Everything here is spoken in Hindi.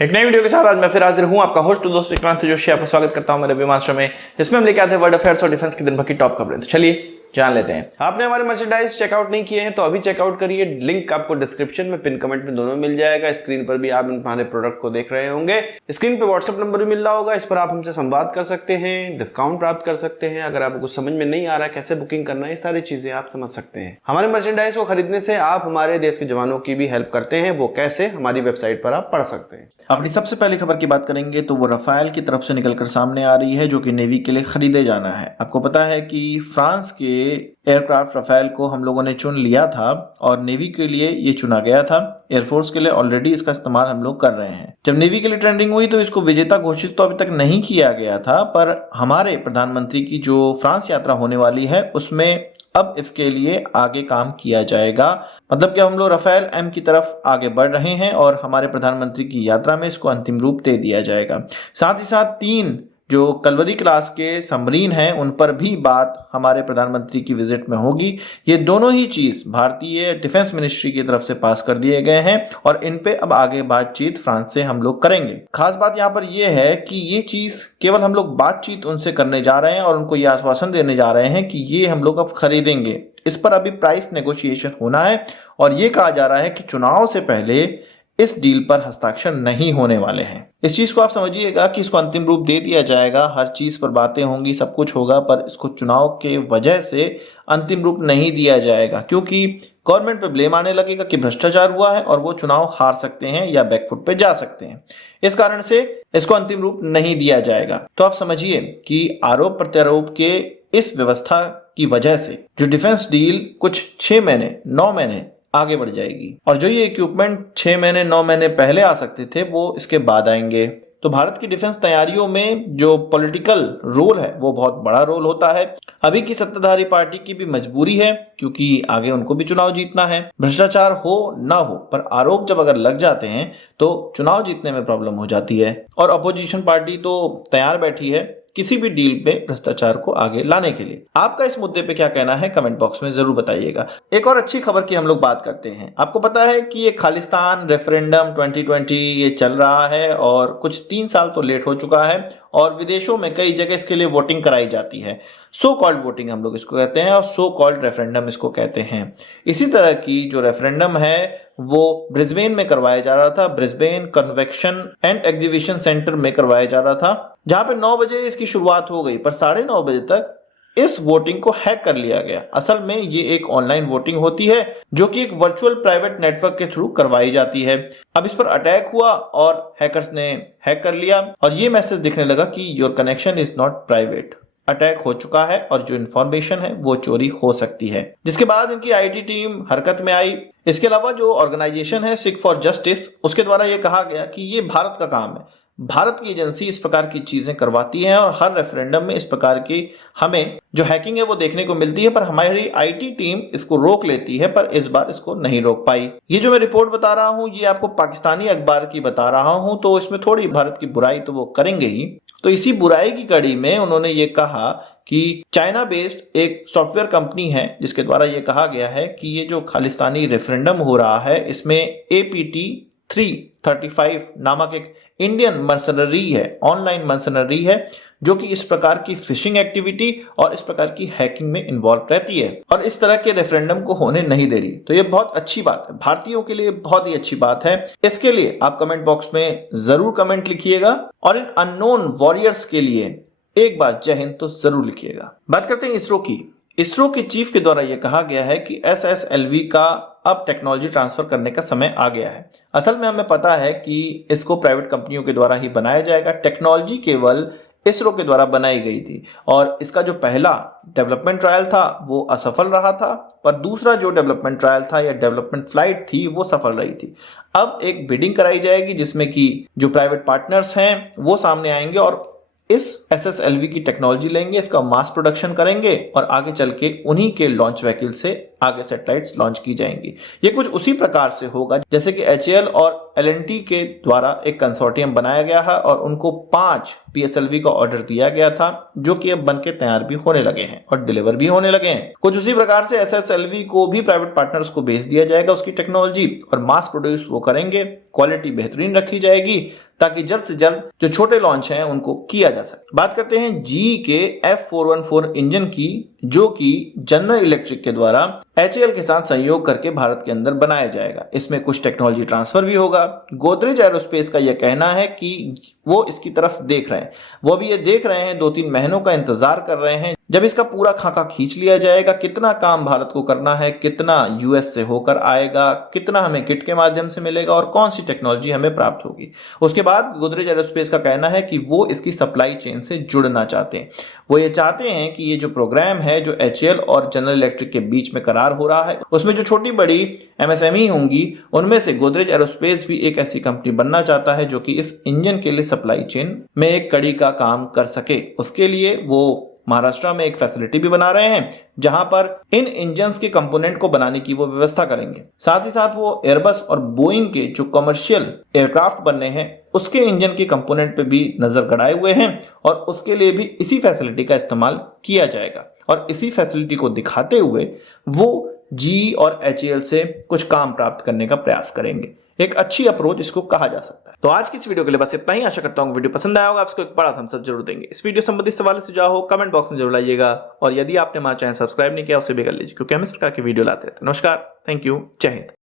एक नई वीडियो के साथ आज मैं फिर हाजिर हूं, आपका होस्ट दोस्त विक्रांत जोशी। आपका स्वागत करता हूं मेरे विमान शो में, जिसमें हम लेके आते हैं वर्ल्ड अफेयर्स और डिफेंस की दिन भर की टॉप खबरें। तो चलिए जान लेते हैं। आपने हमारे मर्चेंडाइज चेकआउट नहीं किए हैं तो अभी चेकआउट करिए। लिंक आपको डिस्क्रिप्शन में, पिन कमेंट में दोनों मिल जाएगा। स्क्रीन पर भी आप हमारे प्रोडक्ट को देख रहे होंगे। स्क्रीन पे व्हाट्सएप नंबर भी मिल रहा होगा, इस पर आप हमसे संवाद कर सकते हैं, डिस्काउंट प्राप्त कर सकते हैं। अगर आपको कुछ समझ में नहीं आ रहा है कैसे बुकिंग करना है, ये सारी चीजें आप समझ सकते हैं। हमारे मर्चेंडाइज को खरीदने से आप हमारे देश के जवानों की भी हेल्प करते हैं। वो कैसे, हमारी वेबसाइट पर आप पढ़ सकते हैं। अपनी सबसे पहली खबर की बात करेंगे तो वो रफाल की तरफ से निकलकर सामने आ रही है, जो कि नेवी के लिए खरीदे जाना है। आपको पता है कि फ्रांस के एयरक्राफ्ट रफाल को हम लोगों ने चुन लिया था और नेवी के लिए ये चुना गया था। एयरफोर्स के लिए ऑलरेडी इसका इस्तेमाल हम लोग कर रहे हैं। जब नेवी के लिए ट्रेंडिंग हुई तो इसको विजेता घोषित तो अभी तक नहीं किया गया था, पर हमारे प्रधानमंत्री की जो फ्रांस यात्रा होने वाली है उसमें अब इसके लिए आगे काम किया जाएगा। मतलब कि हम लोग रफाल एम की तरफ आगे बढ़ रहे हैं और हमारे प्रधानमंत्री की यात्रा में इसको अंतिम रूप दे दिया जाएगा। साथ ही साथ 3 जो कलवरी क्लास के सबमरीन हैं उन पर भी बात हमारे प्रधानमंत्री की विजिट में होगी। ये दोनों ही चीज भारतीय डिफेंस मिनिस्ट्री की तरफ से पास कर दिए गए हैं और इन पे अब आगे बातचीत फ्रांस से हम लोग करेंगे। खास बात यहाँ पर यह है कि ये चीज केवल हम लोग बातचीत उनसे करने जा रहे हैं और उनको ये आश्वासन देने जा रहे हैं कि ये हम लोग अब खरीदेंगे। इस पर अभी प्राइस नेगोशिएशन होना है और ये कहा जा रहा है कि चुनाव से पहले इस डील पर हस्ताक्षर नहीं होने वाले हैं। इस चीज को आप समझिएगा कि इसको अंतिम रूप दे दिया जाएगा। हर चीज पर बातें होंगी, सब कुछ होगा, पर इसको चुनाव के वजह से अंतिम रूप नहीं दिया जाएगा, क्योंकि गवर्नमेंट पे ब्लेम आने लगेगा कि भ्रष्टाचार हुआ है और वो चुनाव हार सकते हैं या बैकफुट पे जा सकते हैं। इस कारण से इसको अंतिम रूप नहीं दिया जाएगा। तो आप समझिए कि आरोप प्रत्यारोप के इस व्यवस्था की वजह से जो डिफेंस डील कुछ 6 महीने 9 महीने आगे बढ़ जाएगी और जो ये इक्विपमेंट 6 महीने 9 महीने पहले आ सकते थे वो इसके बाद आएंगे। तो भारत की डिफेंस तैयारियों में जो पॉलिटिकल रोल है वो बहुत बड़ा रोल होता है। अभी की सत्ताधारी पार्टी की भी मजबूरी है, क्योंकि आगे उनको भी चुनाव जीतना है। भ्रष्टाचार हो ना हो, पर आरोप जब अगर लग जाते हैं तो चुनाव जीतने में प्रॉब्लम हो जाती है और अपोजिशन पार्टी तो तैयार बैठी है किसी भी डील पे भ्रष्टाचार को आगे लाने के लिए। आपका इस मुद्दे पे क्या कहना है कमेंट बॉक्स में जरूर बताइएगा। एक और अच्छी खबर की हम लोग बात करते हैं। आपको पता है कि ये खालिस्तान रेफरेंडम 2020 ये चल रहा है और कुछ 3 साल तो लेट हो चुका है और विदेशों में कई जगह इसके लिए वोटिंग कराई जाती है। सो कॉल्ड वोटिंग हम लोग इसको कहते हैं और सो कॉल्ड रेफरेंडम इसको कहते हैं। इसी तरह की जो रेफरेंडम है वो ब्रिस्बेन में करवाया जा रहा था। Brisbane convention and exhibition centre में करवाया जा रहा था, जहां पे 9 बजे इसकी शुरुआत हो गई, पर 9:30 बजे तक इस वोटिंग को हैक कर लिया गया। असल में ये एक ऑनलाइन वोटिंग होती है जो कि एक वर्चुअल प्राइवेट नेटवर्क के थ्रू करवाई जाती है। अब इस पर अटैक हुआ और हैकर्स ने हैक कर लिया और ये मैसेज दिखने लगा कि your connection is not private. Attack हो चुका है और जो इंफॉर्मेशन है वो चोरी हो सकती है, जिसके बाद इनकी आईटी टीम हरकत में आई। इसके अलावा जो ऑर्गेनाइजेशन है सिख फॉर जस्टिस, उसके द्वारा ये कहा गया कि ये भारत का काम है, भारत की एजेंसी इस प्रकार की चीजें करवाती है और हर रेफरेंडम में इस प्रकार की हमें जो हैकिंग है वो देखने को मिलती है, पर हमारी आईटी टीम इसको रोक लेती है, पर इस बार इसको नहीं रोक पाई। ये जो मैं रिपोर्ट बता रहा हूँ ये आपको पाकिस्तानी अखबार की बता रहा हूँ, तो इसमें थोड़ी भारत की बुराई तो वो करेंगे ही। तो इसी बुराई की कड़ी में उन्होंने ये कहा कि चाइना बेस्ड एक सॉफ्टवेयर कंपनी है जिसके द्वारा ये कहा गया है कि ये जो खालिस्तानी रेफरेंडम हो रहा है इसमें APT 335 नामक एक इंडियन मर्सनरी है, ऑनलाइन मर्सनरी है, जो कि इस प्रकार की फिशिंग एक्टिविटी और इस प्रकार की हैकिंग में इन्वॉल्व रहती है और इस तरह के रेफरेंडम को होने नहीं दे रही। तो ये बहुत अच्छी बात है, भारतीयों के लिए बहुत ही अच्छी बात है। इसके लिए आप कमेंट बॉक्स में जरूर कमेंट लिखिएगा और इन अननोन वॉरियर्स के लिए एक बार जय हिंद तो जरूर लिखिएगा। बात करते हैं इसरो की। इसरो के चीफ के द्वारा यह कहा गया है कि SSLV का अब टेक्नोलॉजी ट्रांसफर करने का समय आ गया है। असल में हमें पता है कि इसको प्राइवेट कंपनियों के द्वारा ही बनाया जाएगा। टेक्नोलॉजी केवल इसरो के द्वारा बनाई गई थी और इसका जो पहला डेवलपमेंट ट्रायल था वो असफल रहा था, पर दूसरा जो डेवलपमेंट ट्रायल था या डेवलपमेंट फ्लाइट थी वो सफल रही थी। अब एक बिडिंग कराई जाएगी जिसमें कि जो प्राइवेट पार्टनर्स हैं वो सामने आएंगे और इस SSLV की टेक्नोलॉजी लेंगे, इसका मास प्रोडक्शन करेंगे और आगे चल के उन्हीं के लॉन्च व्हीकल से आगे सैटेलाइट्स लॉन्च की जाएंगी। ये कुछ उसी प्रकार से होगा जैसे कि HAL और L&T के द्वारा एक कंसोर्टियम बनाया गया है और उनको 5 PSLV का ऑर्डर दिया गया था, जो कि अब बनके तैयार भी होने लगे हैं और डिलीवर भी होने लगे हैं। कुछ उसी प्रकार से SSLV को भी प्राइवेट पार्टनर्स को भेज दिया जाएगा उसकी टेक्नोलॉजी और मास प्रोड्यूस वो करेंगे, क्वालिटी बेहतरीन रखी जाएगी ताकि जल्द से जल्द जो छोटे लॉन्च हैं उनको किया जा सके। बात करते हैं GE के F414 इंजन की, जो कि जनरल इलेक्ट्रिक के द्वारा HAL के साथ सहयोग करके भारत के अंदर बनाया जाएगा। इसमें कुछ टेक्नोलॉजी ट्रांसफर भी होगा। गोदरेज एरोस्पेस का यह कहना है कि वो इसकी तरफ देख रहे हैं, वो भी ये देख रहे हैं, 2-3 महीनों का इंतजार कर रहे हैं जब इसका पूरा खाका खींच लिया जाएगा, कितना काम भारत को करना है, कितना US से होकर आएगा, कितना हमें किट के माध्यम से मिलेगा और कौन सी टेक्नोलॉजी हमें प्राप्त होगी। उसके बाद गोदरेज एरोस्पेस का कहना है कि वो इसकी सप्लाई चेन से जुड़ना चाहते हैं। वो ये चाहते हैं कि ये जो प्रोग्राम है जो HAL और जनरल इलेक्ट्रिक के बीच में करार हो रहा है, उसमें जो छोटी बड़ी MSME होंगी उनमें से गोदरेज एरोस्पेस भी एक ऐसी कंपनी बनना चाहता है जो कि इस इंजन के लिए सप्लाई चेन में एक कड़ी का काम कर सके। उसके लिए वो महाराष्ट्र में एक फैसिलिटी भी बना रहे हैं जहां पर इन इंजन्स के कंपोनेंट को बनाने की वो व्यवस्था करेंगे। साथ ही साथ वो एयरबस और बोइंग के जो कमर्शियल एयरक्राफ्ट बनने हैं उसके इंजन के कंपोनेंट पे भी नजर गड़ाए हुए हैं और उसके लिए भी इसी फैसिलिटी का इस्तेमाल किया जाएगा और इसी फैसिलिटी को दिखाते हुए वो GE और HAL से कुछ काम प्राप्त करने का प्रयास करेंगे। एक अच्छी अप्रोच इसको कहा जा सकता है। तो आज की इस वीडियो के लिए बस इतना ही। आशा करता हूँ वीडियो पसंद आया होगा, आपको एक बड़ा थम्स अप जरूर देंगे। इस वीडियो संबंधित सवाल सुझाव हो कमेंट बॉक्स में जरूर लाइएगा और यदि आपने हमारा चैनल सब्सक्राइब नहीं किया उसे भी कर लीजिए, क्योंकि हम इस प्रकार की वीडियो लाते रहते हैं। नमस्कार, थैंक यू, जय हिंद।